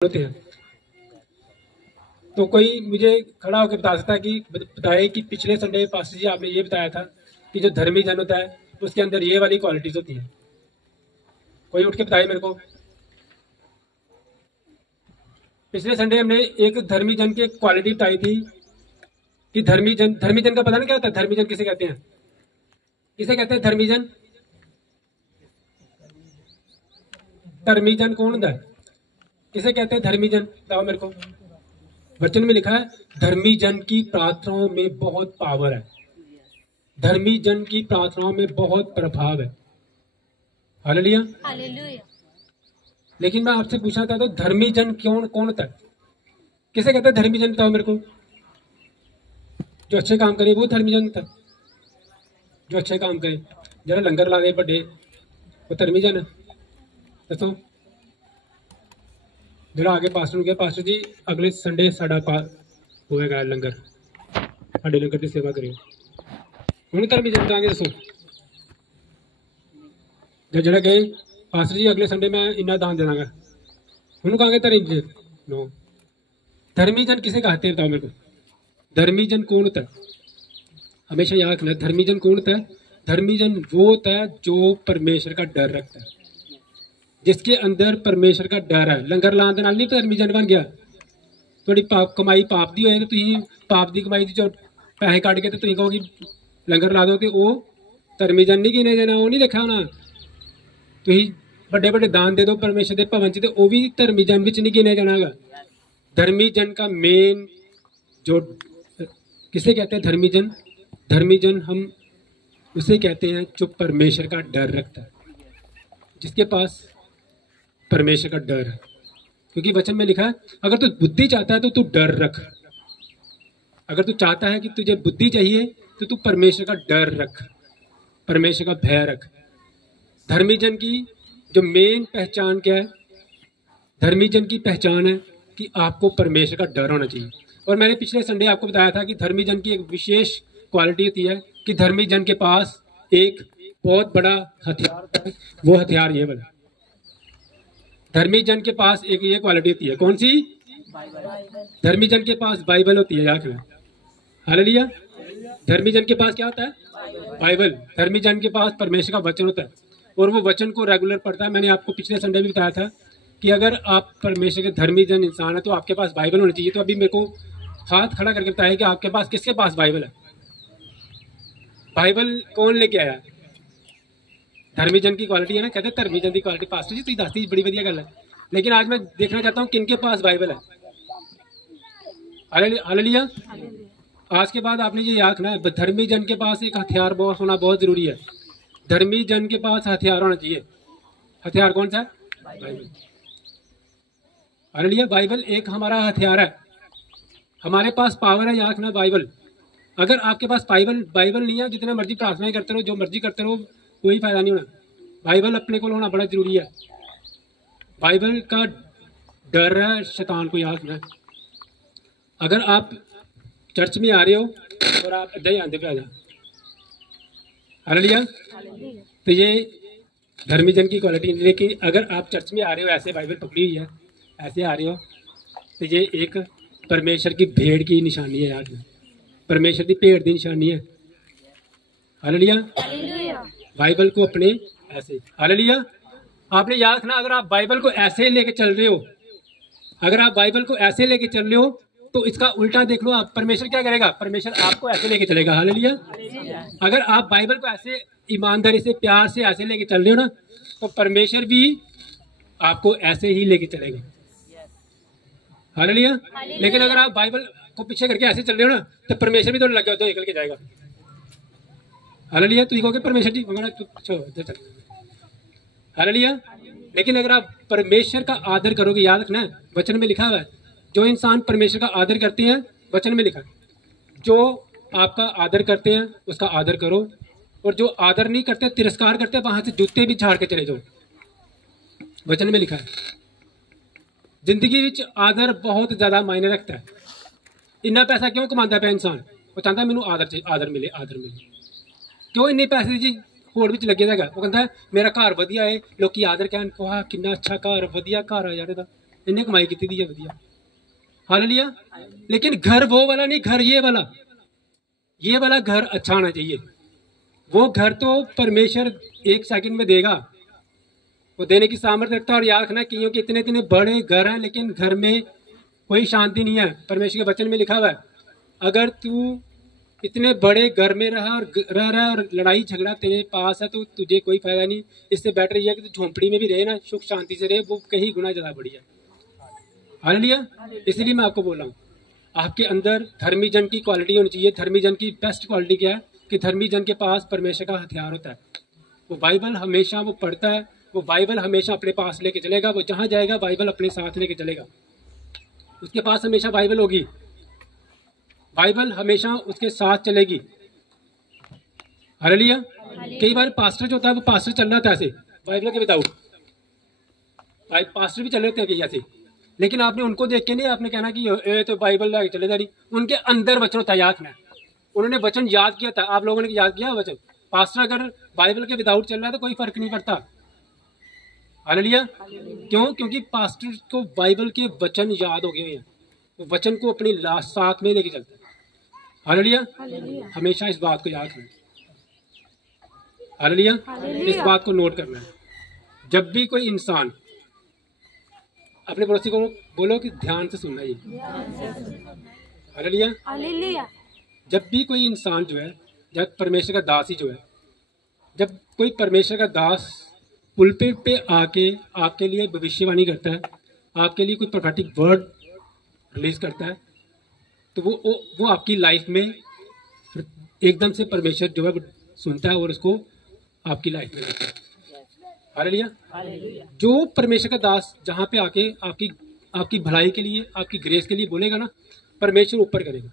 होते हैं। तो कोई मुझे खड़ा होकर बता सकता है कि बताए कि पिछले संडे पास्टर जी आपने ये बताया था कि जो धर्मी जन होता है उसके अंदर ये वाली क्वालिटीज होती हैं। कोई उठ के बताए मेरे को। पिछले संडे हमने एक धर्मी जन की क्वालिटी बताई थी कि धर्मी जन का पता नहीं क्या होता है। धर्मी जन किसे कहते हैं? किसे कहते हैं धर्मी जन? धर्मी जन कौन होता है? किसे कहते हैं धर्मी जन? बताओ मेरे को। वचन में लिखा है धर्मी जन की प्रार्थनाओं में बहुत पावर है। धर्मी जन की प्रार्थनाओं में बहुत प्रभाव है। हालेलुया। हालेलुया। लेकिन मैं आपसे पूछना चाहता हूँ धर्मी जन कौन होता है? किसे कहते हैं धर्मी जन? बताओ मेरे को। जो अच्छे काम करे वो धर्मी जन होता है। जो अच्छे काम करे, जरा लंगर ला दे बड़े, वो धर्मी जन है। दसो जरा आगे पास्टर ਨੂੰ ਕਿਹਾ ਪਾਸਟਰ ਜੀ ਅਗਲੇ ਸੰਡੇ ਸਾਡਾ ਹੋਏਗਾ ਲੰਗਰ, ਸਾਡੇ ਲੰਗਰ ਦੀ ਸੇਵਾ ਕਰਿਓ। ਹੁਣ ਧਰਮੀ ਜਨ ਕਹਾਂਗੇ ਦੱਸੋ। ਜਿਹੜਾ ਕਹੇ ਪਾਸਟਰ ਜੀ ਅਗਲੇ ਸੰਡੇ मैं इन्ना दान दे दांगा, ਉਹਨੂੰ ਕਹਾਂਗੇ ਧਰਮੀ जन? नो। धर्मी जन किसे कहते हैं बताओ मेरे को। धर्मी जन कौन होता है? हमेशा याद रखना धर्मी जन कौन होता है। धर्मी जन वो होता है जो परमेश्वर का डर रखता है, जिसके अंदर परमेश्वर का डर है। लंगर लाने के नाल नहीं धर्मी जन बन गया। थोड़ी कमाई पाप की होए तो तुसीं पाप की कमाई चो पैसे कट के तो तुसीं कहो कि लंगर ला दो, तो वो धर्मी जन नहीं गिने जाना। वो नहीं लिखा होना तुसीं बड़े बड़े दान दे दो परमेश्वर के भवन च, तो वो भी धर्मी जन विच नहीं गिने जाना। धर्मी जन का मेन जो किसे कहते हैं धर्मी जन? धर्मी जन हम उसे कहते हैं जो परमेश्वर का डर रखता है, जिसके पास परमेश्वर का डर है। क्योंकि वचन में लिखा है अगर तू बुद्धि चाहता है तो तू डर रख। अगर तू चाहता है कि तुझे बुद्धि चाहिए तो तू परमेश्वर का डर रख, परमेश्वर का भय रख। धर्मी जन की जो मेन पहचान क्या है? धर्मी जन की पहचान है कि आपको परमेश्वर का डर होना चाहिए। और मैंने पिछले संडे आपको बताया था कि धर्मी जन की एक विशेष क्वालिटी होती है कि धर्मी जन के पास एक बहुत बड़ा हथियार होता है। वो हथियार ये वाला। धर्मी जन के पास एक ये क्वालिटी होती है। कौन सी? धर्मी जन के पास बाइबल होती है। याद रखना। हालेलुया। धर्मी जन के पास क्या होता है? बाइबल। धर्मी जन के पास परमेश्वर का वचन होता है और वो वचन को रेगुलर पढ़ता है। मैंने आपको पिछले संडे भी बताया था कि अगर आप परमेश्वर के धर्मी जन इंसान है तो आपके पास बाइबल होनी चाहिए। तो अभी मेरे को हाथ खड़ा करके बताया कि आपके पास किसके पास बाइबल है? बाइबल कौन लेके आया? धर्मी जन की क्वालिटी है ना। कहते हैं धर्मी जन की क्वालिटी पास्टर जी तुम दसती बड़ी बढ़िया गल है, लेकिन आज मैं देखना चाहता हूँ किनके पास बाइबल है। हालेलुया। आज के बाद आपने ये याद रखना है धर्मी जन के पास एक हथियार बहुत होना बहुत जरूरी है। धर्मी जन के पास हथियार होना चाहिए। हथियार कौन सा है? बाइबल। हालेलुया। बाइबल एक हमारा हथियार है। हमारे पास पावर है। याद रखना बाइबल। अगर आपके पास बाइबल नहीं है, जितने मर्जी प्रार्थनाएं करते रहो, जो मर्जी करते रहो, कोई फायदा नहीं होना। बाइबल अपने को होना बड़ा जरूरी है। बाइबल का डर है शैतान को। याद रखना अगर आप चर्च में आ रहे हो और आप इधर ही आते पे आ जा। हालेलुया। तो ये धर्मी जन की क्वालिटी। लेकिन अगर आप चर्च में आ रहे हो ऐसे बाइबल पकड़ी हुई है, ऐसे आ रहे हो, तो ये एक परमेश्वर की भेड़ की निशानी है। याद रखना परमेश्वर की भेड़ की निशानी है। हालेलुया। बाइबल को अपने ऐसे। हालेलुया। आपने याद रखना अगर आप बाइबल को ऐसे लेके चल रहे हो, अगर आप बाइबल को ऐसे लेके चल रहे हो तो इसका उल्टा देख लो। आप परमेश्वर क्या करेगा? परमेश्वर आपको ऐसे लेके चलेगा। हालेलुया। अगर आप बाइबल को ऐसे ईमानदारी से प्यार से ऐसे लेके चल रहे हो ना, तो परमेश्वर भी आपको ऐसे ही लेके चलेगा। हालेलुया। लेकिन अगर आप बाइबल को पीछे करके ऐसे चल रहे हो ना, तो परमेश्वर भी तो लगे होते निकल के जाएगा। हालेलुया। तुम कहोगे परमेश्वर जी चल। हालेलुया। लेकिन अगर आप परमेश्वर का आदर करोगे, याद रखना वचन में लिखा हुआ है जो इंसान परमेश्वर का आदर करते हैं, वचन में लिखा है जो आपका आदर करते हैं उसका आदर करो, और जो आदर नहीं करते तिरस्कार करते वहां से जूते भी झाड़ के चले जाओ। वचन में लिखा है। जिंदगी विच आदर बहुत ज्यादा मायने रखता है। इन्ना पैसा क्यों कमाता है इंसान? वो चाहता है मैनू आदर मिले, आदर मिले। क्यों इन्ने पैसे जी होड़ विच लगे दा? वो कहता है मेरा घर वधिया है, लोग आदर कहन वाह कितना अच्छा घर, वधिया घर है यार। इन्हें कमाई की दी है वधिया, हालेलुया। लेकिन घर वो वाला नहीं, घर ये वाला घर अच्छा होना चाहिए। वो घर तो परमेश्वर एक सेकंड में देगा, वो देने की सामर्थ्य रखता है। और याद रखना क्योंकि इतने इतने बड़े घर हैं लेकिन घर में कोई शांति नहीं है। परमेश्वर के वचन में लिखा हुआ है, अगर तू इतने बड़े घर में रहा और लड़ाई झगड़ा तेरे पास है तो तुझे कोई फायदा नहीं। इससे बेटर ये है कि तू झोंपड़ी में भी रहे ना, सुख शांति से रहे, वो कहीं गुना ज्यादा बढ़िया। हालेलुया। इसलिए मैं आपको बोल रहा हूँ, आपके अंदर धर्मी जन की क्वालिटी होनी चाहिए। धर्मी जन की बेस्ट क्वालिटी क्या है कि धर्मी जन के पास परमेश्वर का हथियार होता है। वो बाइबल हमेशा वो पढ़ता है, वो बाइबल हमेशा अपने पास लेके चलेगा। वो जहाँ जाएगा बाइबल अपने साथ लेके चलेगा, उसके पास हमेशा बाइबल होगी, बाइबल हमेशा उसके साथ चलेगी। हालेलुया। कई बार पास्टर जो होता है वो पास्टर चल रहा था ऐसे बाइबल के विदाउट, पास्टर भी चल रहे थे ऐसे, लेकिन आपने उनको देख के नहीं आपने कहना कि ये तो बाइबल लाके चले जा रही। उनके अंदर वचन होता है, याद रखना, उन्होंने वचन याद किया था। आप लोगों ने याद किया वचन? पास्टर अगर बाइबल के विदाउट चल रहा है तो कोई फर्क नहीं पड़ता। हालेलुया। क्यों? क्योंकि पास्टर को बाइबल के वचन याद हो गए हैं, वो वचन को अपनी साथ में लेके चलते हैं। हालेलुया। हमेशा इस बात को याद रखना। हालेलुया। इस बात को नोट करना है। जब भी कोई इंसान, अपने पड़ोसी को बोलो कि ध्यान से सुनना ये। हालेलुया। जब भी कोई इंसान जो है, जब परमेश्वर का दास ही जो है, जब कोई परमेश्वर का दास पुलपिट पे आके आपके लिए भविष्यवाणी करता है, आपके लिए कोई प्रोफेटिक वर्ड रिलीज करता है, तो वो आपकी लाइफ में एकदम से परमेश्वर जो है वो सुनता है और उसको आपकी लाइफ में देता है। हालेलुया। जो परमेश्वर का दास जहाँ पे आके आपकी भलाई के लिए, आपकी ग्रेस के लिए बोलेगा ना, परमेश्वर ऊपर करेगा।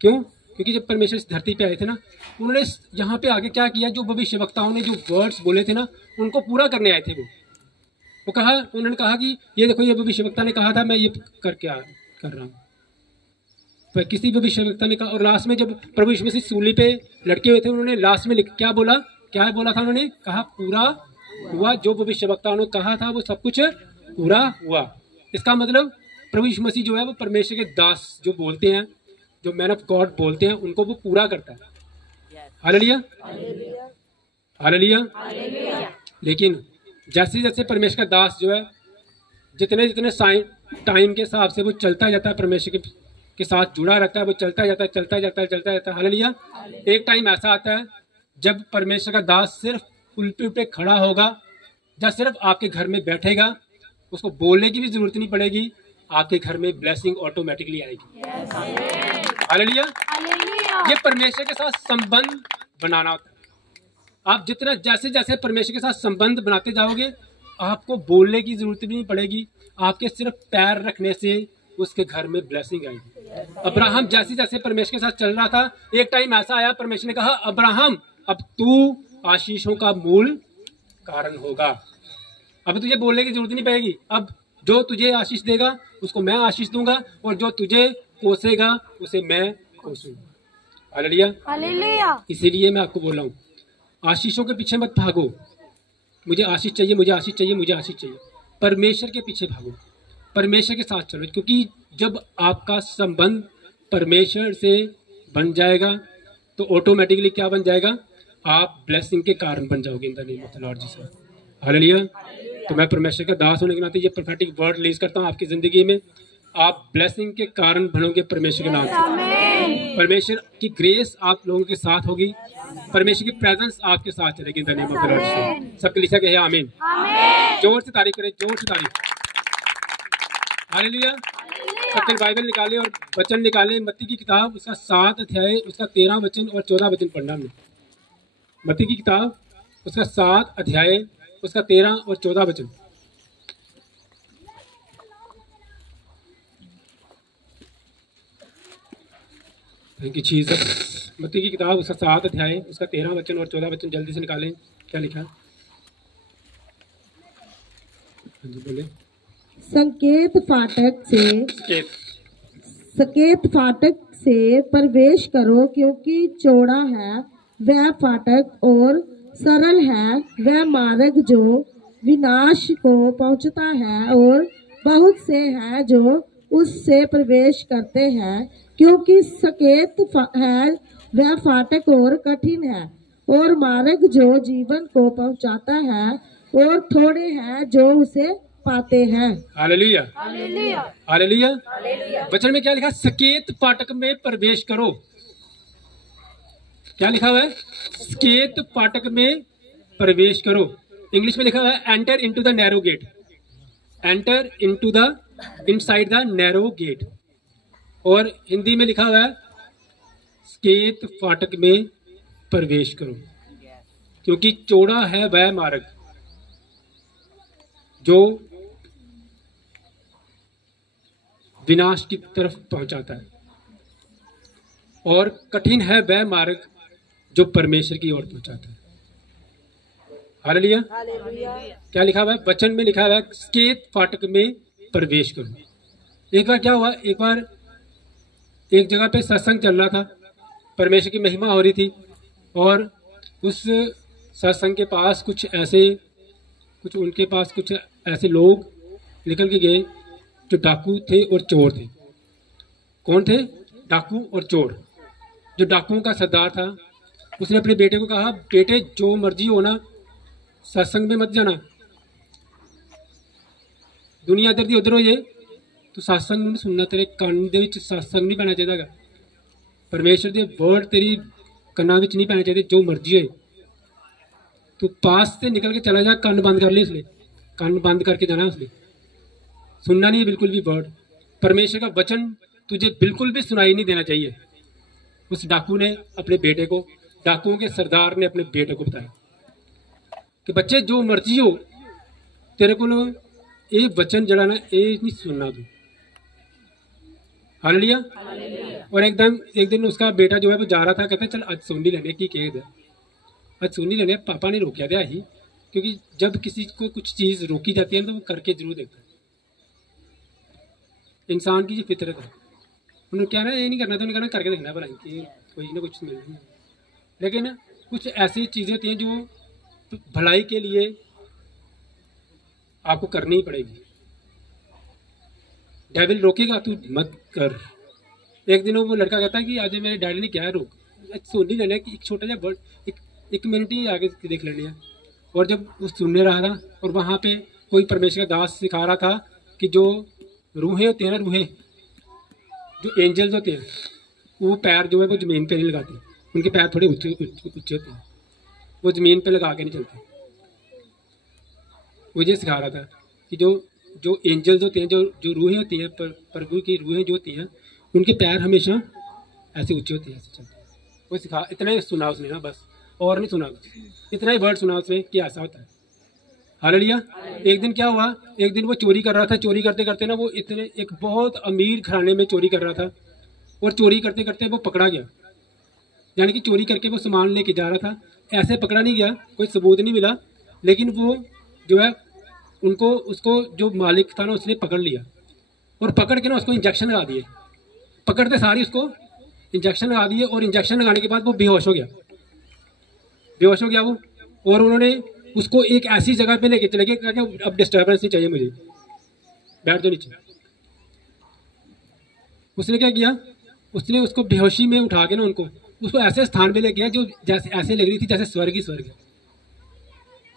क्यों? क्योंकि जब परमेश्वर इस धरती पे आए थे ना, उन्होंने यहाँ पे आके क्या किया, जो भविष्यवक्ताओं ने जो वर्ड्स बोले थे ना, उनको पूरा करने आए थे। उन्होंने कहा कि ये देखो, ये भविष्यवक्ता ने कहा था, मैं ये कर रहा हूँ। तो किसी भविष्यवक्ता ने कहा, और लास्ट में जब प्रभु यीशु मसीह सूली पे लटके हुए थे, उन्होंने लास्ट में क्या बोला था? उन्होंने कहा पूरा हुआ। जो भविष्यवक्ताओं ने कहा था वो सब कुछ पूरा हुआ। इसका मतलब प्रभु यीशु मसीह जो है वो परमेश्वर के दास जो बोलते हैं, जो मैन ऑफ गॉड बोलते हैं, उनको वो पूरा करता है। हालेलुया। हालेलुया। लेकिन जैसे जैसे परमेश्वर का दास जो है, जितने जितने टाइम के हिसाब से वो चलता जाता है, परमेश्वर के साथ जुड़ा रहता है, वो चलता जाता है। हालेलुया। एक टाइम ऐसा आता है जब परमेश्वर का दास सिर्फ पुलपिट पे खड़ा होगा, जब सिर्फ आपके घर में बैठेगा, उसको बोलने की भी जरूरत नहीं पड़ेगी, आपके घर में ब्लेसिंग ऑटोमेटिकली आएगी। हालेलुया। ये परमेश्वर के साथ संबंध बनाना होता है। आप जितना जैसे जैसे परमेश्वर के साथ संबंध बनाते जाओगे, आपको बोलने की जरूरत भी नहीं पड़ेगी, आपके सिर्फ पैर रखने से उसके घर में ब्लेसिंग आएगी। अब्राहम जैसे जैसे परमेश्वर के साथ चल रहा था, एक टाइम ऐसा आया, परमेश्वर ने कहा, अब्राहम अब तू आशीषों का मूल कारण होगा। अब तुझे बोलने की जरूरत नहीं पड़ेगी। अब जो तुझे आशीष देगा उसको मैं आशीष दूंगा, और जो तुझे कोसेगा उसे मैं कोसूंगा। हालेलुया। इसीलिए मैं आपको बोल रहा हूँ, आशीषों के पीछे मत भागो, मुझे आशीष चाहिए, मुझे आशीष चाहिए, मुझे आशीष चाहिए। परमेश्वर के पीछे भागो, परमेश्वर के साथ चलो, क्योंकि जब आपका संबंध परमेश्वर से बन जाएगा तो ऑटोमेटिकली क्या बन जाएगा? आप ब्लेसिंग के कारण बन जाओगे in the name of the Lord Jesus. Hallelujah. तो मैं परमेश्वर का दास होने के नाते ये प्रोफेटिक वर्ड रिलीज करता हूँ आपकी जिंदगी में, आप ब्लेसिंग के कारण बनोगे परमेश्वर के नाम से। परमेश्वर की ग्रेस आप लोगों के साथ होगी, परमेश्वर की प्रेजेंस आपके साथ चलेगी in the name of the Lord Jesus. सबके लिखा गया है आमीन। जोर से तारीफ करें, जोर से तारीफ। हालेलुया। सबके बाइबल निकाले और वचन निकाले, मत्ती की किताब उसका 7 अध्याय उसका 13 वचन और 14 वचन पढ़ना हमने। मत्ती की किताब उसका 7 अध्याय उसका 13 और 14 वचन। Thank you Jesus. मत्ती की किताब उसका 7 अध्याय उसका 13 वचन और 14 वचन जल्दी से निकालें। क्या लिखा है? हाँ जी बोले। संकेत फाटक से प्रवेश करो, क्योंकि चौड़ा है वह फाटक और सरल है वह मार्ग जो विनाश को पहुंचता है, और बहुत से हैं जो उससे प्रवेश करते हैं, क्योंकि है वह फाटक और कठिन है, और मार्ग जो जीवन को पहुंचाता है, और थोड़े हैं जो उसे पाते हैं। Hallelujah, hallelujah. वचन में क्या लिखा? सकेत फाटक में प्रवेश करो। क्या लिखा हुआ है? सकेत फाटक में प्रवेश करो। इंग्लिश में लिखा हुआ है enter into the narrow gate, enter into the inside the narrow gate. और हिंदी में लिखा हुआ है सकेत फाटक में प्रवेश करो, क्योंकि चौड़ा है वह मार्ग जो विनाश की तरफ पहुंचाता है, और कठिन है वह मार्ग जो परमेश्वर की ओर पहुंचाता है। हालेलुया। क्या लिखा हुआ है? वचन में लिखा हुआ है सकेत फाटक में प्रवेश करो। एक बार क्या हुआ, एक बार एक जगह पे सत्संग चल रहा था, परमेश्वर की महिमा हो रही थी, और उस सत्संग के पास कुछ ऐसे लोग निकल के गए जो डाकू थे और चोर थे। कौन थे? डाकू और चोर। जो डाकुओं का सरदार था, उसने अपने बेटे को कहा, बेटे जो मर्जी हो ना, सत्संग में मत जाना, दुनिया इधर दी उधर हो जाए तो सत्संग नहीं सुनना, तेरे ਕੰਨ ਦੇ ਵਿੱਚ सत्संग नहीं पैना चाहिए, परमेश्वर के वर्ड तेरी ਕੰਨਾਂ ਵਿੱਚ नहीं पैना चाहिए, जो मर्जी हो। तो पास से निकल के चला जा, ਕੰਨ बंद कर ले, इसलिए ਕੰਨ बंद करके जाना, उसने सुनना नहीं बिल्कुल भी वर्ड। परमेश्वर का वचन तुझे बिल्कुल भी सुनाई नहीं देना चाहिए। उस डाकू ने अपने बेटे को, डाकुओं के सरदार ने अपने बेटे को बताया कि बच्चे जो मर्जी हो, तेरे को ये वचन जड़ा ना ये नहीं सुनना तू। हालेलुया। और एक दिन उसका बेटा जो है वो जा रहा था, कहता चल आज सुन ही लेने की कह, आज सुन ही लेने। पापा ने रोका दिया ही, क्योंकि जब किसी को कुछ चीज़ रोकी जाती है तो वो करके जरूर देखता है। इंसान की जो फितरत है, उन्होंने क्या ना ये नहीं करना, तो उन्होंने कहना करके देखना भला कि कोई ना कुछ मिल रही है। लेकिन कुछ ऐसी चीज़ें होती हैं जो भलाई के लिए आपको करनी ही पड़ेगी। डेविल रोकेगा तू मत कर। एक दिन वो लड़का कहता है कि आज मेरे डैडी ने क्या रोक, सुन ही लेना कि एक छोटा सा वर्ड, एक मिनट ही आगे देख लेने हैं। और जब वो सुनने रहा था, और वहाँ पे कोई परमेश्वर का दास सिखा रहा था कि जो रूहें होती हैं ना, रूहें जो एंजल्स होते हैं, वो पैर जो है वो ज़मीन पे नहीं लगाते, उनके पैर थोड़े ऊंचे होते हैं, वो ज़मीन पे लगा के नहीं चलते। वो ये सिखा रहा था कि जो एंजल्स होते हैं, जो रूहें होती हैं, प्रभु की रूहें जो होती हैं, उनके पैर हमेशा ऐसे ऊंचे होते हैं, ऐसे चलते हैं। वो सिखा, इतना ही सुना उसने ना, बस और नहीं सुना, इतना ही वर्ड सुना उसने कि ऐसा होता है। हालेलुया। एक दिन क्या हुआ, एक दिन वो चोरी कर रहा था, चोरी करते करते ना वो एक बहुत अमीर घराने में चोरी कर रहा था, और चोरी करते करते वो पकड़ा गया। यानी कि चोरी करके वो सामान लेके जा रहा था, ऐसे पकड़ा नहीं गया, कोई सबूत नहीं मिला, लेकिन वो जो है उसको जो मालिक था ना, उसने पकड़ लिया, और पकड़ के ना उसको इंजेक्शन लगा दिए। पकड़ते सारी उसको इंजेक्शन लगा दिए, और इंजेक्शन लगाने के बाद वो बेहोश हो गया वो। और उन्होंने उसको एक ऐसी जगह पे लेके चले गए, कहा कि अब डिस्टर्बेंस नहीं चाहिए मुझे, बैठ जाओ नीचे। उसने क्या किया, उसने उसको बेहोशी में उठा के ना उसको ऐसे स्थान पे ले गया जो जैसे ऐसे लग रही थी जैसे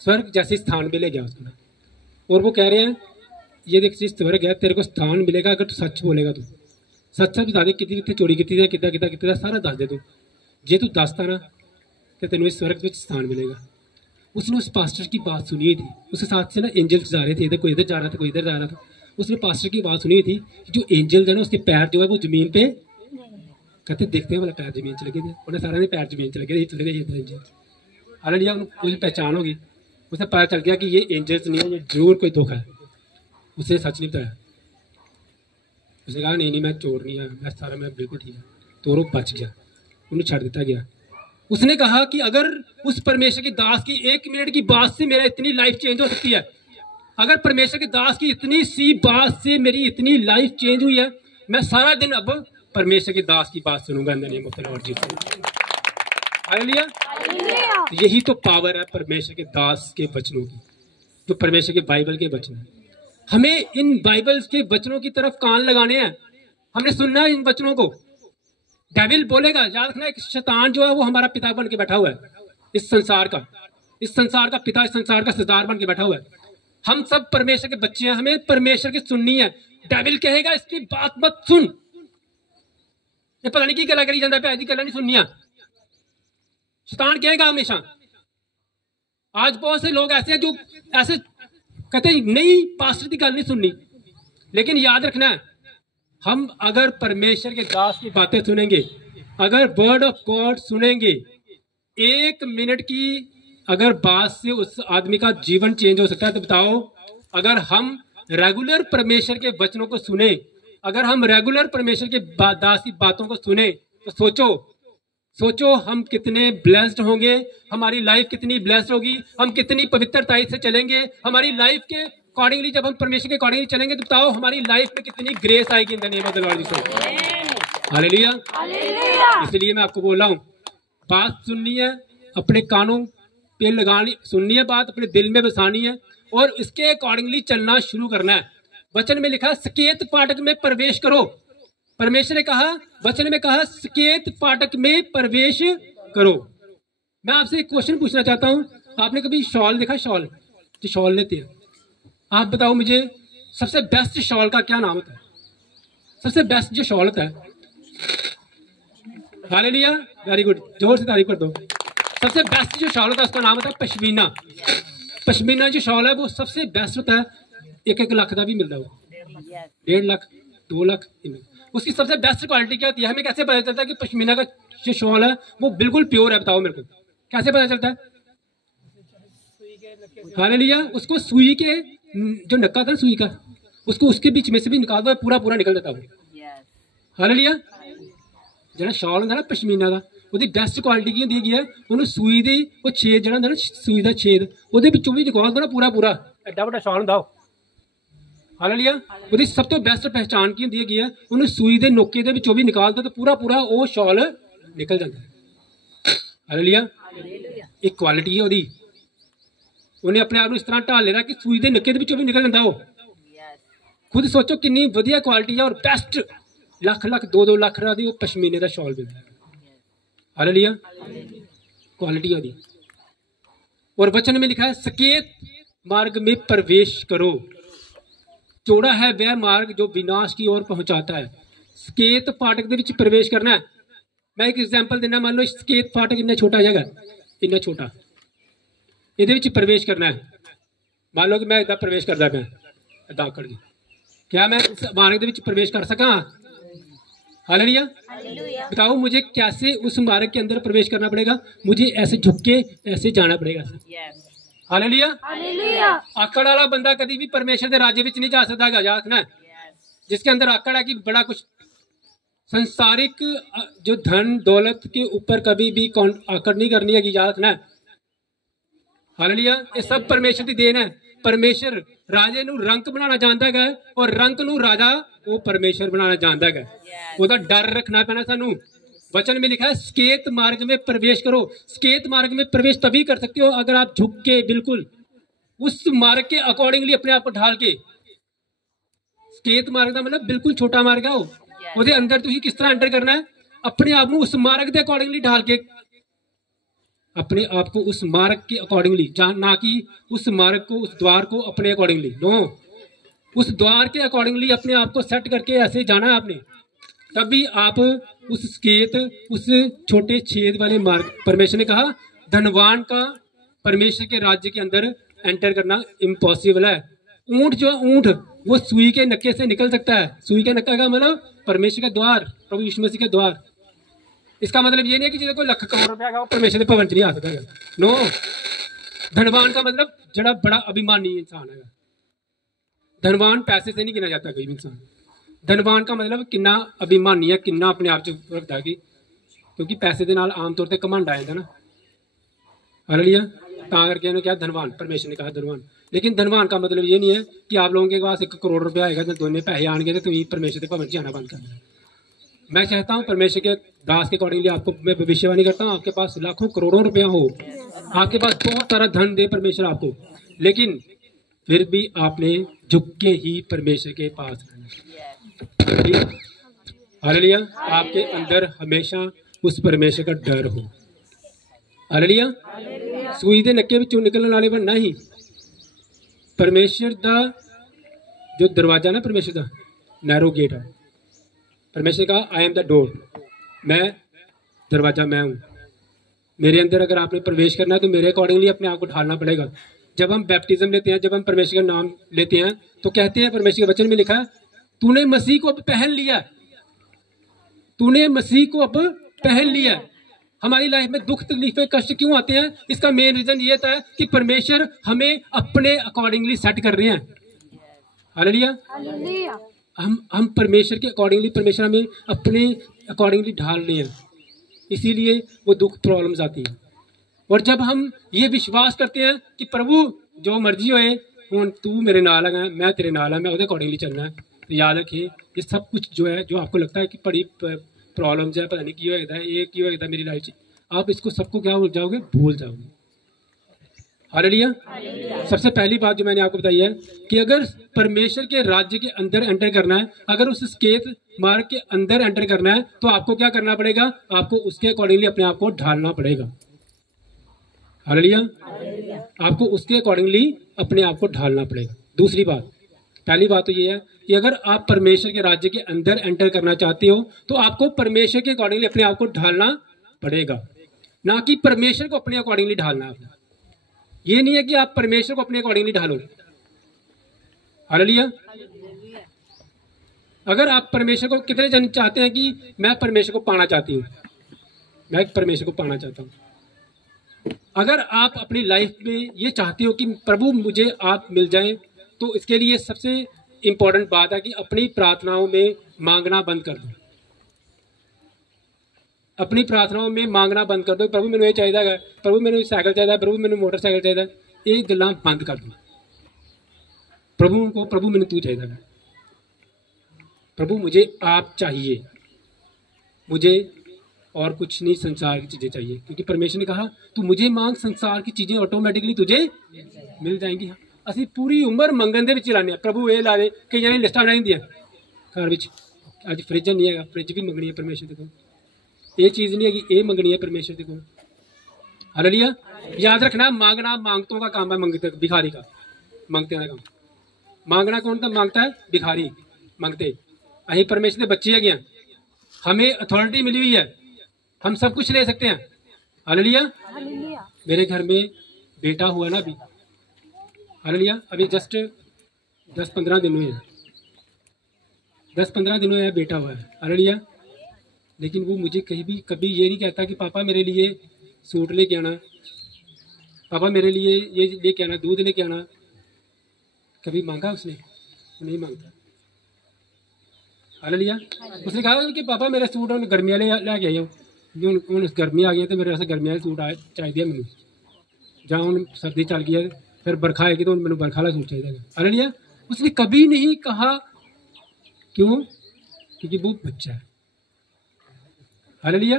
स्वर्ग जैसे स्थान पे ले गया उसको। और वो कह रहे हैं, ये देख स्वर्ग है, तेरे को स्थान मिलेगा अगर तू सच बोलेगा। तू सच बता दे, कितनी चोरी की कितना सारा दस दे तू। जे तू दसता ना तो तेन इस स्वर्ग में स्थान मिलेगा। उसने उस पास्टर की बात सुनी थी, उसके साथ से ना एंजल्स जा रहे थे, कोई इधर जा रहा था, कोई इधर जा रहा था। उसने पास्टर की बात सुनी थी कि जो एंजल्स है ना, उसके पैर जो है वो जमीन पे, कहते देखते हैं वाला पैर जमीन चले गए थे, उन्हें सारा ने पैर जमीन चले गए एंजल्स। हालेलुया। मुझे पहचान होगी, उसे पता चल गया कि ये एंजल्स नहीं है, ये जरूर कोई धोखा है। उसे सच नहीं बताया। उसने कहा नहीं मैं चोर नहीं है, मैं बिल्कुल ठीक है। तो वो बच गया, उन्हें छड़ दिया गया। उसने कहा कि अगर उस परमेश्वर के दास की 1 मिनट की बात से मेरा इतनी लाइफ चेंज हो सकती है, अगर परमेश्वर के दास की इतनी सी बात से मेरी इतनी लाइफ चेंज हुई है, मैं सारा दिन अब परमेश्वर के दास की बात सुनूंगा in the name of the Lord Jesus. Hallelujah. यही तो पावर है परमेश्वर के दास के वचनों की, जो परमेश्वर के बाइबल के वचन है। हमें इन बाइबल्स के वचनों की तरफ कान लगाने हैं, हमने सुनना है इन वचनों को। डेविल बोलेगा, याद रखना, एक शैतान जो है वो हमारा पिता बन के बैठा हुआ है, इस संसार का पिता, इस संसार का सरदार बन के बैठा हुआ है। हम सब परमेश्वर के बच्चे हैं, हमें परमेश्वर की सुननी है। डेविल कहेगा इसकी बात मत सुन, ये पता नहीं की गला करी जाता है, गला नहीं सुननी। शैतान कहेगा हमेशा। आज बहुत से लोग ऐसे हैं जो ऐसे कहते हैं नहीं पास्टर की गल नहीं सुननी, लेकिन याद रखना है, हम अगर परमेश्वर के दास की बातें सुनेंगे, अगर वर्ड ऑफ गॉड सुनेंगे, 1 मिनट की अगर बात से उस आदमी का जीवन चेंज हो सकता है। तो बताओ, अगर हम रेगुलर परमेश्वर के वचनों को सुने, अगर हम रेगुलर परमेश्वर के दास की बातों को सुने, तो सोचो हम कितने ब्लेस्ड होंगे, हमारी लाइफ कितनी ब्लेस्ड होगी, हम कितनी पवित्रता से चलेंगे, हमारी लाइफ के अकॉर्डिंगली जब हम परमेश्वर के अकॉर्डिंगली चलेंगे तो बताओ हमारी लाइफ में कितनी ग्रेस आएगी in the name of the Lord Jesus. Hallelujah. इसलिए मैं आपको बोल रहा हूँ, बात सुननी है, अपने कानों पे लगानी, सुननी है बात, अपने दिल में बसानी है और इसके अकॉर्डिंगली चलना शुरू करना है। वचन में लिखा है सकेत फाटक में प्रवेश करो। परमेश्वर ने कहा, वचन में कहा सकेत फाटक में प्रवेश करो। मैं आपसे एक क्वेश्चन पूछना चाहता हूं, आपने कभी शॉल देखा? शॉल जो शॉल लेते हैं, आप बताओ मुझे सबसे बेस्ट शॉल का क्या नाम होता है? सबसे बेस्ट जो शॉल होता है, हालेलुया, वेरी गुड, जोर से तारीफ कर दो। सबसे बेस्ट जो शॉल होता है उसका नाम होता है पश्मीना। पश्मीना जो शॉल है वो सबसे बेस्ट होता है, 1-1 लाख का भी मिलता है, वो 1.5 लाख 2 लाख। उसकी सबसे बेस्ट क्वालिटी क्या होती है? हमें कैसे पता चलता है कि पश्मीना का जो शॉल है वो बिल्कुल प्योर है? बताओ मेरे को, कैसे पता चलता है? हालेलुया, उसको सुई के जो नक्का था सुई का, उसको उसके बीच में से भी निकाल दो, पूरा निकल जाता है। हालेलुया। ਜਿਹੜਾ ਸ਼ਾਲ ਹੁੰਦਾ ਨਾ ਪਸ਼ਮੀਨਾ ਦਾ, ਉਹਦੀ ਬੈਸਟ ਕੁਆਲਿਟੀ ਕੀ ਹੁੰਦੀ ਹੈ? ਉਹਨੂੰ ਸੂਈ ਦੀ ਉਹ ਛੇਦ ਜਿਹੜਾ ਹੁੰਦਾ ਨਾ, ਸੂਈ ਦਾ ਛੇਦ, ਉਹਦੇ ਵਿੱਚੋਂ ਵੀ ਨਿਕਾਲ ਦੋ ਨਾ, ਪੂਰਾ ਐਡਾ ਵੱਡਾ ਸ਼ਾਲ ਹੁੰਦਾ ਉਹ। ਹਾਲੇਲੂਇਆ। ਉਹਦੀ ਸਭ ਤੋਂ ਬੈਸਟ ਪਹਿਚਾਣ ਕੀ ਹੁੰਦੀ ਹੈਗੀ ਆ? ਉਹਨੂੰ ਸੂਈ ਦੇ ਨੋਕੇ ਦੇ ਵਿੱਚੋਂ ਵੀ ਨਿਕਾਲ ਦੋ ਤਾਂ ਪੂਰਾ ਉਹ ਸ਼ਾਲ ਨਿਕਲ ਜਾਂਦਾ ਹੈ। ਹਾਲੇਲੂਇਆ। ਇੱਕ ਕੁਆਲਿਟੀ ਹੈ ਉਹਦੀ, ਉਹਨੇ ਆਪਣੇ ਆਪ ਨੂੰ ਇਸ ਤਰ੍ਹਾਂ ਢਾਲ ਲੈਣਾ ਕਿ ਸੂਈ ਦੇ ਨੱਕੇ ਦੇ ਵਿੱਚੋਂ ਵੀ ਨਿਕਲ ਜਾਂਦਾ ਉਹ। ਖੁਦ ਸੋਚੋ ਕਿੰਨੀ ਵਧੀਆ ਕੁਆਲਿਟੀ ਹੈ, ਔਰ ਬੈਸਟ ਲੱਖ 2-2 ਲੱਖ ਦਾ ਦੀ ਉਹ ਪਸ਼ਮੀਨੇ ਦਾ ਸ਼ਾਲ ਮਿਲਦਾ ਹੈ। हालेलुया, क्वालिटी होगी। और वचन में लिखा है सकेत मार्ग में प्रवेश करो। चौड़ा है वह मार्ग जो विनाश की ओर पहुंचाता है। सकेत फाटक दे विच प्रवेश करना है। मैं एक एग्जांपल देना, मान लो सकेत फाटक इन्ना छोटा जगह, इन्ना छोटा, ये विच प्रवेश करना है। मान लो कि मैं इदा प्रवेश करता मैं इदा आकड़ के, क्या मैं इस मार्ग दे विच प्रवेश कर सका? हालेलुया। बताओ मुझे कैसे उस मार्ग के अंदर प्रवेश करना पड़ेगा? मुझे ऐसे झुक के ऐसे जाना पड़ेगा। हालेलुया। आकड़ वाला बंदा कभी भी परमेश्वर के राज्य में नहीं जा सकता। याद रखना, जिसके अंदर आकड़ है कि बड़ा कुछ संसारिक जो धन दौलत के ऊपर कभी भी आकड़ नहीं करनी है, याद रखना। हालेलुया। ये सब परमेश्वर की देन है। परमेश्वर राजे नू रंक बनाना जानता है और रंक नू राजा वो परमेश्वर बनाना जानता है। ਉਹਦਾ डर रखना पैना सानू। वचन में लिखा है सकेत मार्ग में प्रवेश करो। सकेत मार्ग में प्रवेश तभी कर सकते हो अगर आप झुक के बिल्कुल उस मार्ग के अकॉर्डिंगली अपने आप को ढाल के। सकेत मार्ग का मतलब बिल्कुल छोटा मार्ग है, ਉਹਦੇ अंदर तुम किस तरह एंटर करना है? अपने आप को उस मार्ग के अकॉर्डिंगली ढाल के, अपने आप को उस मार्ग के अकॉर्डिंगली, ना कि उस मार्ग को, उस द्वार को अपने अकॉर्डिंगली, नो, उस द्वार के अकॉर्डिंगली अपने आप को सेट करके ऐसे जाना है आपने। तभी आप उस सकेत, उस छोटे छेद वाले मार्ग, परमेश्वर ने कहा धनवान का परमेश्वर के राज्य के अंदर एंटर करना इम्पॉसिबल है। ऊंट जो ऊंट वो सुई के नक्के से निकल सकता है। सुई के नक्का का मतलब परमेश्वर का द्वार, प्रभु यीशु मसीह का द्वार। इसका मतलब ये नहीं है कि जिसे कोई लाख करोड़ रुपया का वो परमेश्वर के भवन च नहीं आ सकता। नो, धनवान का मतलब जड़ा बड़ा अभिमानी इंसान है। धनवान पैसे से नहीं गिना जाता कोई भी इंसान। धनवान का मतलब किन्ना अभिमानी है, किन्ना अपने आप च रखता है, क्योंकि पैसे के नाल आम तौर पर घमंड आ जाता ना। हालेलुया। तां करके इन्होंने क्या धनवान, परमेश्वर ने कहा धनवान। लेकिन धनवान का मतलब ये नहीं है कि आप लोगों के पास 1 करोड़ रुपया आएगा तो दोनों पैसे आएंगे तो तुम्हें परमेश्वर के भवन जाना बंद कर देना। मैं चाहता हूँ परमेश्वर के दास के अकॉर्डिंगली आपको मैं भविष्यवाणी करता हूँ, आपके पास लाखों करोड़ों रुपया हो, आपके पास बहुत सारा धन दे परमेश्वर आपको, लेकिन फिर भी आपने झुक के ही परमेश्वर के पास रहना। हालेलुया। आपके अंदर हमेशा उस परमेश्वर का डर हो। हालेलुया। सूई दे नक्के विचों निकलने वाले बनना ही परमेश्वर दा जो दरवाजा ना, परमेश्वर का नैरो गेट है। परमेश्वर का आई एम द डोर, मैं दरवाजा मैं हूँ। मेरे अंदर अगर आपने प्रवेश करना है तो मेरे अकॉर्डिंगली अपने आप को ढालना पड़ेगा। जब हम बैप्टिज्म लेते हैं, जब हम परमेश्वर का नाम लेते हैं, तो कहते हैं परमेश्वर के वचन में लिखा है तूने मसीह को अब पहन लिया, तूने मसीह को अब पहन लिया। हमारी लाइफ में दुख तकलीफें कष्ट क्यों आते हैं? इसका मेन रीजन ये था कि परमेश्वर हमें अपने अकॉर्डिंगली सेट कर रहे हैं। हालेलुया। हम परमेश्वर के अकॉर्डिंगली, परमेश्वर हमें अपने अकॉर्डिंगली ढाल रहे हैं, इसीलिए वो दुख प्रॉब्लम्स आती है। और जब हम ये विश्वास करते हैं कि प्रभु जो मर्जी होए हुण तू मेरे नाल है, मैं तेरे नाल है, मैं उसके अकॉर्डिंगली चलना है, तो याद रखिए ये सब कुछ जो है, जो आपको लगता है कि बड़ी प्रॉब्लम्स है, पता नहीं क्यों होता है, ये क्यों होता है मेरी लाइफ, आप इसको सबको क्या भूल जाओगे? भूल जाओगे। हालेलुया। सबसे पहली बात जो मैंने आपको बताई है कि अगर परमेश्वर के राज्य के अंदर एंटर करना है, अगर उस स्केत मार्ग के अंदर एंटर करना है, तो आपको क्या करना पड़ेगा? आपको उसके अकॉर्डिंगली अपने आप को ढालना पड़ेगा। हालेलुया। आपको उसके अकॉर्डिंगली अपने आप को ढालना पड़ेगा। दूसरी बात, पहली बात तो ये है कि अगर आप परमेश्वर के राज्य के अंदर एंटर करना चाहते हो तो आपको परमेश्वर के अकॉर्डिंगली अपने आप को ढालना पड़ेगा, ना कि परमेश्वर को अपने अकॉर्डिंगली ढालना है। ये नहीं है कि आप परमेश्वर को अपने अकॉर्डिंगली ढालो। हालेलुया। अगर आप परमेश्वर को, कितने जन चाहते हैं कि मैं परमेश्वर को पाना चाहती हूँ, मैं परमेश्वर को पाना चाहता हूँ। अगर आप अपनी लाइफ में ये चाहते हो कि प्रभु मुझे आप मिल जाएं, तो इसके लिए सबसे इंपॉर्टेंट बात है कि अपनी प्रार्थनाओं में मांगना बंद कर दो। अपनी प्रार्थनाओं में मांगना बंद कर दो। प्रभु मैंने ये चाहिए, प्रभु मैंने साइकिल चाहिए, प्रभु मैंने मोटरसाइकिल चाहिए, ये गल्लां बंद कर दो। प्रभु को प्रभु मैंने तू चाहिए, प्रभु मुझे आप चाहिए, मुझे और कुछ नहीं संसार की चीज़ें चाहिए, क्योंकि परमेश्वर ने कहा तू मुझे मांग, संसार की चीज़ें ऑटोमैटिकली तुझे मिल जाएंगी। ਅਸੀਂ पूरी उम्र मंगन ਦੇ ਵਿੱਚ ਲਾने प्रभु ये ला दे कि यानी लिस्टां बनाई दियां घर ਵਿੱਚ, ਅੱਜ फ्रिज नहीं है, फ्रिज भी मंगनी है परमेश्वर को, ये चीज़ नहीं है कि ये मंगनी है परमेश्वर को। हालेलुया। याद रखना, मांगना मांगतों का काम है, मंगते भिखारी का मंगते का काम। मांगना कौन था? मांगता है भिखारी, मंगते। अहीं परमेश्वर के बच्चे है, हमें अथॉरिटी मिली हुई है, हम सब कुछ ले सकते हैं। हालेलुया। मेरे घर में बेटा हुआ ना अभी, हालेलुया, अभी जस्ट 10-15 दिन हुए हैं, 10-15 दिन हुए हैं बेटा हुआ है। हालेलुया। लेकिन वो मुझे कभी ये नहीं कहता कि पापा मेरे लिए सूट लेके आना, पापा मेरे लिए ये लेके आना, दूध लेके आना। कभी मांगा उसने? नहीं मांगता। हालेलुया। उसने कहा कि पापा मेरे सूट और गर्मी वाले लेके आए हो, जो हूँ गर्मी आ गई तो मेरे वास्ते गर्मी वाले सूट चाहिए मैनू, जहाँ हूँ सर्दी चल गई है, फिर बरखा आएगी तो मैंने बरखा वाला सूट चाहिए। हालेलुया। उसने कभी नहीं कहा, क्यों? क्योंकि वो बच्चा है। हालेलुया।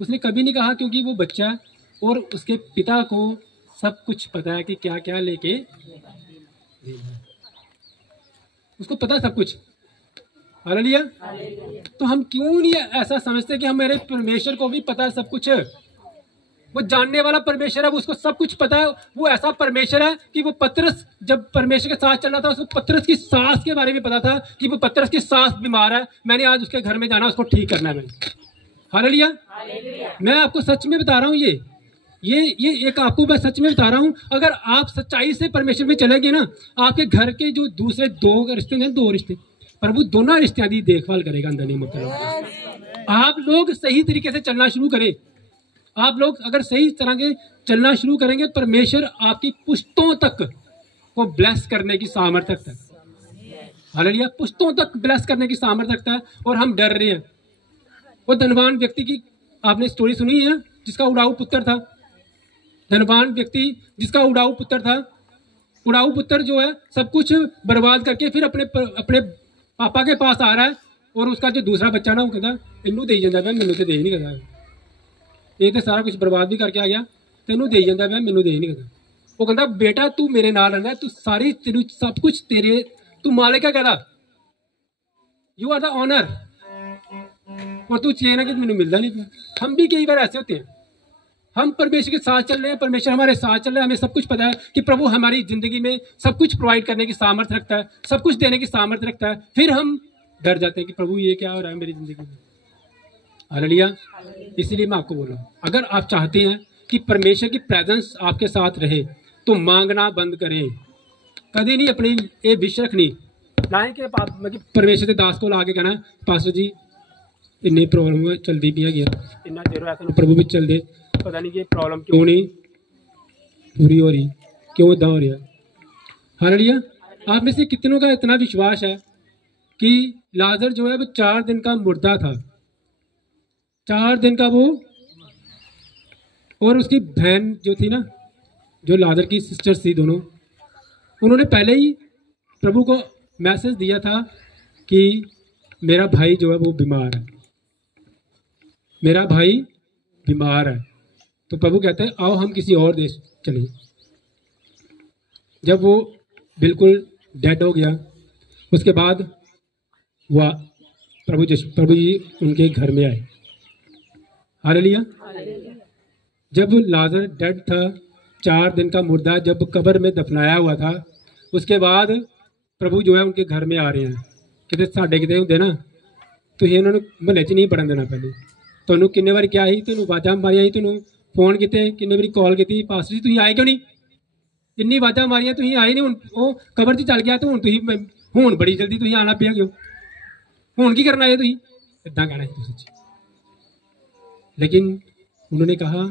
उसने कभी नहीं कहा क्योंकि वो बच्चा है और उसके पिता को सब कुछ पता है कि क्या क्या लेके, उसको पता है सब कुछ। हालेलुया। तो हम क्यों नहीं ऐसा समझते कि हमारे परमेश्वर को भी पता है सब कुछ? वो जानने वाला परमेश्वर है, वो उसको सब कुछ पता है। वो ऐसा परमेश्वर है कि वो पतरस जब परमेश्वर के साथ चल रहा था, उसको पतरस की सास के बारे में पता था कि वो पतरस की सास बीमार है, मैंने आज उसके घर में जाना, उसको ठीक करना है मैंने। हालेलुया। मैं आपको सच में बता रहा हूँ, ये एक आपको मैं सच में बता रहा हूँ, अगर आप सच्चाई से परमेश्वर में चलेंगे ना, आपके घर के जो दूसरे दो रिश्ते हैं, दो रिश्ते, प्रभु दोनों रिश्तियां की देखभाल करेगा अंदर नहीं मतलब। आप लोग सही तरीके से चलना शुरू करें, आप लोग अगर सही तरह के चलना शुरू करेंगे, परमेश्वर आपकी पुश्तों तक को ब्लेस करने की सामर्थ्य रखता है। हालेलुया। पुश्तों तक ब्लेस करने की सामर्थ्य रखता है। और हम डर रहे हैं। वो धनवान व्यक्ति की आपने स्टोरी सुनी है, जिसका उड़ाऊ पुत्र था। धनवान व्यक्ति जिसका उड़ाऊ पुत्र था, उड़ाऊ पुत्र जो है सब कुछ बर्बाद करके फिर अपने पापा के पास आ रहा है, और उसका जो दूसरा बच्चा ना, वो कहता इनू दे जाता, मैनू तो दे नहीं करता, ये तो सारा कुछ बर्बाद भी करके आ गया, तेनू दे जाता, मैनू दे नहीं करता। वो कहता बेटा तू मेरे नाल रहना, तू सारी तेरू सब कुछ तेरे, तू मालिक है कहता, यू आर द ऑनर, और तू चाहिए ना कि मैंने मिलता नहीं पिया। हम भी कई बार ऐसे होते हैं, हम परमेश्वर के साथ चल रहे हैं, परमेश्वर हमारे साथ चल रहा है, हमें सब कुछ पता है कि प्रभु हमारी जिंदगी में सब कुछ प्रोवाइड करने की सामर्थ्य रखता है, सब कुछ देने की सामर्थ्य रखता है, फिर हम डर जाते हैं कि प्रभु ये क्या हो रहा है मेरी जिंदगी में। हालेलुया। इसीलिए मैं आपको बोल रहा हूँ, अगर आप चाहते हैं कि परमेश्वर की प्रेजेंस आपके साथ रहे तो मांगना बंद करें, कभी नहीं अपनी ये विश रखनी ना है कि मतलब परमेश्वर के दास को ला के कहना पास्टर जी इन्नी प्रॉब्लम चलती पी है, इन्ना देर ऐसा प्रभु भी चल दे, पता नहीं ये प्रॉब्लम क्यों नहीं पूरी हो रही, क्यों इदा हो रही है। हालेलुया। आप में से कितनों का इतना विश्वास है कि लाजर जो है वो 4 दिन का मुर्दा था, 4 दिन का वो, और उसकी बहन जो थी ना, जो लाजर की सिस्टर्स थी दोनों, उन्होंने पहले ही प्रभु को मैसेज दिया था कि मेरा भाई जो है वो बीमार है, मेरा भाई बीमार है। तो प्रभु कहते हैं आओ हम किसी और देश चले। जब वो बिल्कुल डेड हो गया, उसके बाद वह प्रभु जी उनके घर में आए। हालेलुया। जब लाजर डेड था, 4 दिन का मुर्दा जब कब्र में दफनाया हुआ था, उसके बाद प्रभु जो है उनके घर में आ रहे हैं। कितने साढ़े कितने होंगे ना, तो ये उन्होंने महल च नहीं पढ़न देना। पहले तुहानू किन्ने बार क्या ही, तेन आवाजा मारिया, तेन फोन किए, किन्ने बारी कॉल की, पास्टर जी तुम आए क्यों नहीं, इन्नी आवाजा मारिया तुम आए नहीं, हुण वो कब्र च चल गया, तो हुण बड़ी जल्दी तुम आना पिया क्यों, हुण की करना है तुम, इदा कहना है सच्ची। लेकिन उन्होंने कहा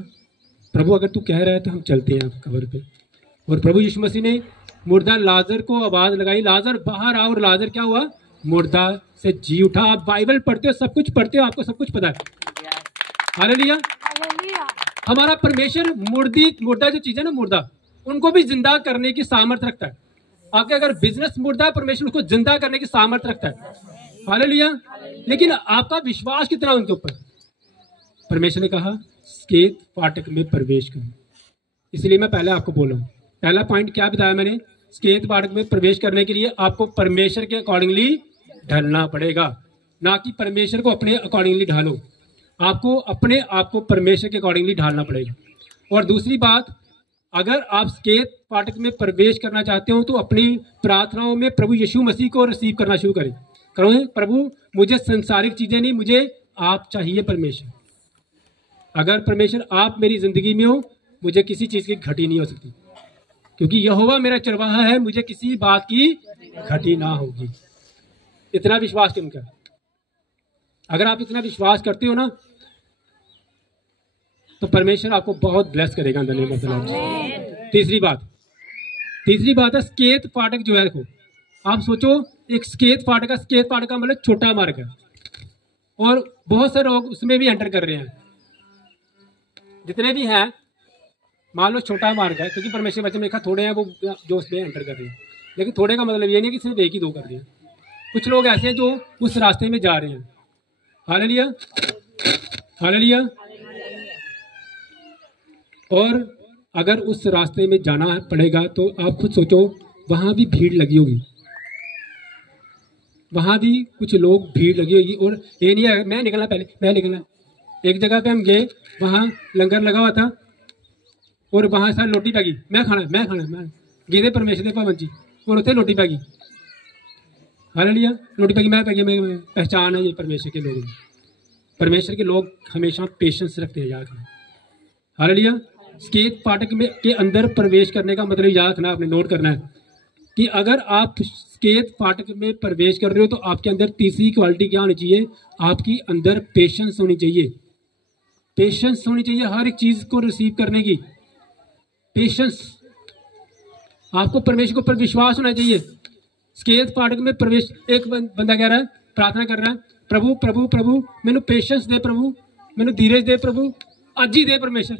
प्रभु अगर तू कह रहा है तो हम चलते हैं कब्र पे। और प्रभु यीशु मसीह ने मुर्दा लाजर को आवाज लगाई, लाजर बाहर आ, और लाजर क्या हुआ, मुर्दा से जी उठा। आप बाइबल पढ़ते हो, सब कुछ पढ़ते हो, आपको सब कुछ पता है। हालेलुया। हमारा परमेश्वर मुर्दा जो चीज है ना, मुर्दा, उनको भी जिंदा करने की सामर्थ्य रखता है। आपके अगर बिजनेस मुर्दा है, परमेश्वर उसको जिंदा करने की सामर्थ्य रखता है। हालेलुया। लेकिन आपका विश्वास कितना उनके ऊपर। परमेश्वर ने कहा स्केत फाटक में प्रवेश करो। इसलिए मैं पहले आपको बोल रहा हूँ, पहला पॉइंट क्या बताया मैंने, स्केत फाटक में प्रवेश करने के लिए आपको परमेश्वर के अकॉर्डिंगली ढलना पड़ेगा, ना कि परमेश्वर को अपने अकॉर्डिंगली ढालो। आपको अपने आप को परमेश्वर के अकॉर्डिंगली ढालना पड़ेगा। और दूसरी बात, अगर आप स्केत फाटक में प्रवेश करना चाहते हो तो अपनी प्रार्थनाओं में प्रभु यीशु मसीह को रिसीव करना शुरू करें। करो प्रभु मुझे संसारिक चीजें नहीं, मुझे आप चाहिए परमेश्वर। अगर परमेश्वर आप मेरी जिंदगी में हो, मुझे किसी चीज की घटी नहीं हो सकती, क्योंकि यहोवा मेरा चरवाहा है, मुझे किसी बात की घटी ना होगी। इतना विश्वास किन का, अगर आप इतना विश्वास करते हो ना, तो परमेश्वर आपको बहुत ब्लेस करेगा अंदर में। तीसरी बात है स्केत फाटक जो है, देखो आप सोचो एक स्केत फाटक का मतलब छोटा मार्ग है, और बहुत से लोग उसमें भी एंटर कर रहे हैं। जितने भी हैं, मान लो छोटा मार्ग है, क्योंकि परमेश्वर बच्चे में देखा थोड़े हैं वो जो उसमें एंटर कर रहे हैं, लेकिन थोड़े का मतलब ये नहीं कि सिर्फ एक ही 2 कर रहे हैं। कुछ लोग ऐसे हैं जो उस रास्ते में जा रहे हैं। Hallelujah, hallelujah. और अगर उस रास्ते में जाना पड़ेगा तो आप खुद सोचो, वहां भी भीड़ लगी होगी, वहां भी कुछ लोग भीड़ लगी होगी। और ये नहीं है मैं निकलना। एक जगह पे हम गए, वहां लंगर लगा हुआ था, और वहां से रोटी पै गई, मैं खाना गए परमेश्वर के भवन जी, और उत्थे रोटी पै गई। हालेलुया, रोटी पै गई, मैं पै गई। मैं पहचान है ये परमेश्वर के लोग, परमेश्वर के लोग हमेशा पेशेंस रखते हैं, याद रखना। हालेलुया। स्केत फाटक में के अंदर प्रवेश करने का मतलब याद रखना, आपने नोट करना है कि अगर आप स्केत फाटक में प्रवेश कर रहे हो तो आपके अंदर तीसरी क्वालिटी क्या होनी चाहिए, आपकी अंदर पेशेंस होनी चाहिए। पेशेंस होनी चाहिए हर एक चीज को रिसीव करने की, पेशेंस। आपको परमेश्वर के ऊपर विश्वास होना चाहिए। स्केत फाटक में प्रवेश, एक बंदा कह रहा है, प्रार्थना कर रहा है, प्रभु प्रभु प्रभु मैनू पेशेंस दे, प्रभु मैनू धीरज दे, प्रभु अज ही दे, परमेश्वर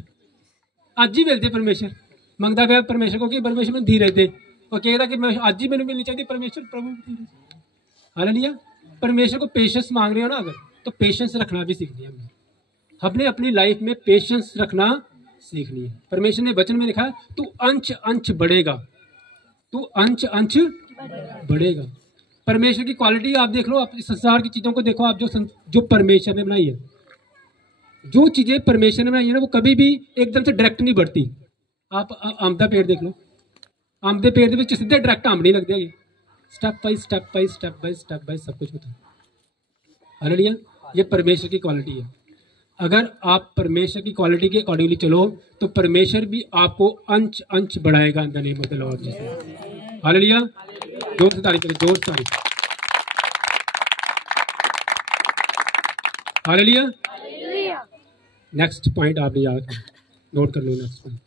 अज ही मिल दे। परमेश्वर मंगता पाया परमेश्वर को कि परमेश्वर मैनू धीरज दे, और कहता कि अज ही मैनू मिलनी चाहिए परमेश्वर प्रभु। हालेलुया। परमेश्वर को पेशेंस मांग रहे हो ना अगर, तो पेशेंस रखना भी सीखनी है हमने। अपनी लाइफ में पेशेंस रखना सीखनी है। परमेश्वर ने वचन में लिखा है तू अंश अंश बढ़ेगा, तू अंश अंश बढ़ेगा। परमेश्वर की क्वालिटी आप देख लो, आप इस संसार की चीज़ों को देखो, आप जो परमेश्वर ने बनाई है, जो चीज़ें परमेश्वर ने बनाई है ना, वो कभी भी एकदम से डायरेक्ट नहीं बढ़ती। आप आम का पेड़ देख लो, आम के पेड़ के सीधे डायरेक्ट आम नहीं लगते है, step by step by step by step by सब कुछ होता है। हालेलुया, ये परमेश्वर की क्वालिटी है। अगर आप परमेश्वर की क्वालिटी के अकॉर्डिंगली चलो तो परमेश्वर भी आपको अंश अंश बढ़ाएगा in the name of the Lord Jesus. Hallelujah, जोर से तारीफ करें, जोर से तारीफ। हालेलुया। नेक्स्ट पॉइंट आपने याद नोट कर लो। नेक्स्ट पॉइंट,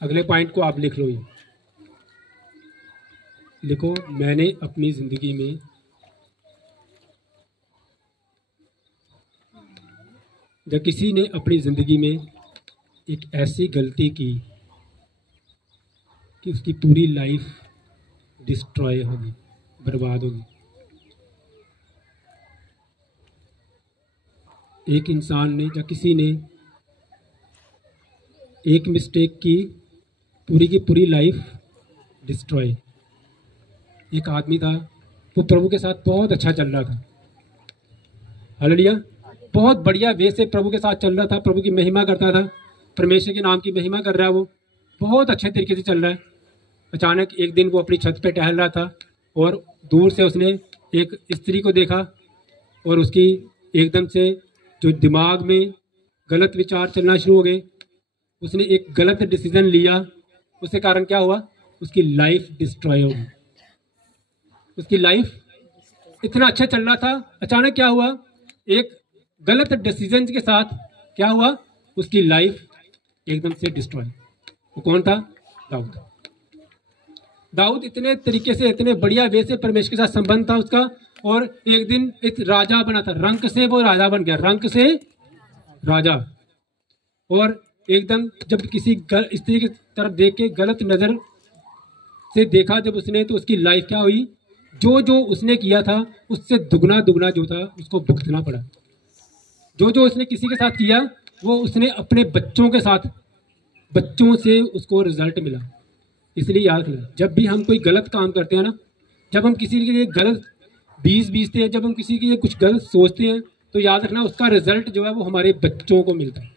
अगले पॉइंट को आप लिख लो। ये लिखो, मैंने अपनी जिंदगी में जब किसी ने अपनी ज़िंदगी में एक ऐसी गलती की कि उसकी पूरी लाइफ डिस्ट्रॉय होगी, बर्बाद होगी। एक इंसान ने, जब किसी ने एक मिस्टेक की, पूरी की पूरी लाइफ डिस्ट्रॉय। एक आदमी था, वो प्रभु के साथ बहुत अच्छा चल रहा था। हालेलुया, बहुत बढ़िया वे से प्रभु के साथ चल रहा था, प्रभु की महिमा करता था, परमेश्वर के नाम की महिमा कर रहा है, वो बहुत अच्छे तरीके से चल रहा है। अचानक एक दिन वो अपनी छत पे टहल रहा था और दूर से उसने एक स्त्री को देखा और उसकी एकदम से जो दिमाग में गलत विचार चलना शुरू हो गए। उसने एक गलत डिसीजन लिया, उसके कारण क्या हुआ, उसकी लाइफ डिस्ट्रॉय हो गई। उसकी लाइफ इतना अच्छा चल रहा था, अचानक क्या हुआ, एक गलत डिसीजन के साथ क्या हुआ, उसकी लाइफ एकदम से डिस्ट्रॉय। वो कौन था? दाऊद। दाऊद इतने तरीके से, इतने बढ़िया वे से परमेश्वर के साथ संबंध था उसका, और एक दिन एक राजा बना था, रंक से वो राजा बन गया, रंक से राजा। और एकदम जब किसी स्त्री की तरफ देख के गलत नजर से देखा जब उसने, तो उसकी लाइफ क्या हुई, जो जो उसने किया था उससे दुगना दुगना जो था उसको भुगतना पड़ा। जो जो उसने किसी के साथ किया वो उसने अपने बच्चों के साथ, बच्चों से उसको रिजल्ट मिला। इसलिए याद रखना, जब भी हम कोई गलत काम करते हैं ना, जब हम किसी के लिए गलत बीज बीजते हैं, जब हम किसी के लिए कुछ गलत सोचते हैं, तो याद रखना उसका रिजल्ट जो है वो हमारे बच्चों को मिलता है।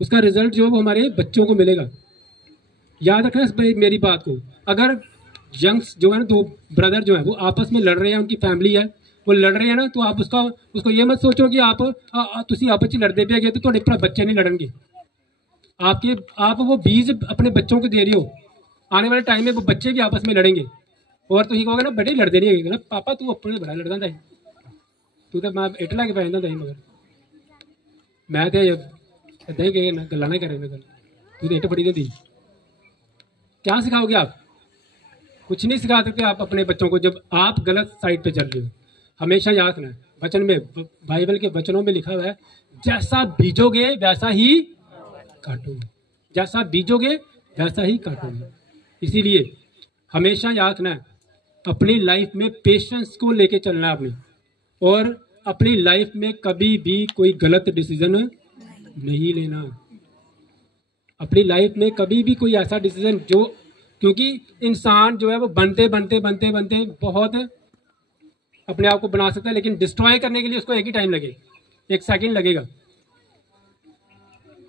उसका रिजल्ट जो है वो हमारे बच्चों को मिलेगा। याद रखना मेरी बात को। अगर यंग्स जो है ना, दो ब्रदर जो है वो आपस में लड़ रहे हैं, उनकी फैमिली है, वो लड़ रहे हैं ना, तो आप उसको ये मत सोचो कि आप तुसी आपस में लड़ते पे गए तो थोड़े बच्चे नहीं लड़नगे। आप वो बीज अपने बच्चों को दे रहे हो, आने वाले टाइम में वो बच्चे भी आपस में लड़ेंगे और तुम कहोगे ना बड़े लड़ते नहीं है ना, पापा तू अपने बड़ा लड़ता था, तू तो मैं इट ला के पै जाता, मगर मैं तो इदा ही कहे गल्ला नहीं करे गल, तू तो इट बड़ी दी। क्या सिखाओगे आप? कुछ नहीं सिखा सकते आप अपने बच्चों को जब आप गलत साइड पे चल रहे हो। हमेशा याद रखना, वचन में, बाइबल के वचनों में लिखा हुआ है, जैसा बीजोगे वैसा ही काटोगे, जैसा बीजोगे वैसा ही काटोगे। इसीलिए हमेशा याद रखना, अपनी लाइफ में पेशेंस को लेके चलना है अपनी, और अपनी लाइफ में कभी भी कोई गलत डिसीजन नहीं लेना। अपनी लाइफ में कभी भी कोई ऐसा डिसीजन जो, क्योंकि इंसान जो है वो बनते बनते बनते बनते बहुत अपने आप को बना सकता है, लेकिन डिस्ट्रॉय करने के लिए उसको एक ही टाइम लगे, एक सेकंड लगेगा।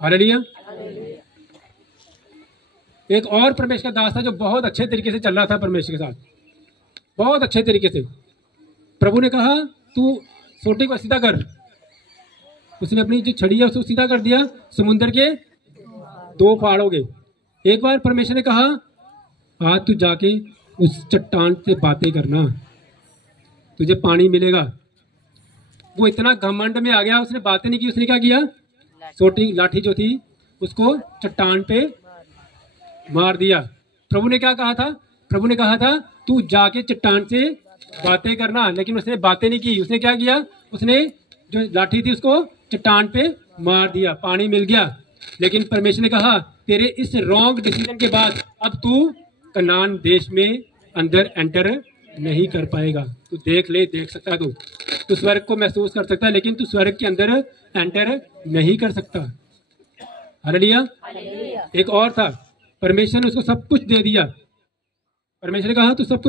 हालेलुया। एक और परमेश्वर का दास था जो बहुत अच्छे तरीके से चल रहा था परमेश्वर के साथ, बहुत अच्छे तरीके से। प्रभु ने कहा तू सोटे को सीधा कर, उसने अपनी जो छड़ी है उसको सीधा कर दिया, समुद्र के दो फाड़ हो गए। एक बार परमेश्वर ने कहा आज तू जाके उस चट्टान से बातें करना, तुझे पानी मिलेगा। वो इतना घमंड में आ गया, उसने बातें नहीं की, उसने क्या किया, छोटी लाठी जो थी उसको चट्टान पे मार दिया। प्रभु ने क्या कहा था? प्रभु ने कहा था तू जाके चट्टान से बातें करना, लेकिन उसने बातें नहीं की। उसने क्या किया, उसने जो लाठी थी उसको चट्टान पे मार दिया, पानी मिल गया। लेकिन परमेश्वर ने कहा तेरे इस रॉन्ग डिसीजन के बाद अब तू कनान देश में अंदर एंटर नहीं कर पाएगा। तू देख ले, देख सकता है, तू स्वर्ग को महसूस कर सकता है, लेकिन तू स्वर्ग के अंदर एंटर नहीं कर सकता। हालेलुया। एक और था, परमेश्वर ने उसको सब कुछ दे दिया। परमेश्वर ने कहा तू सब कुछ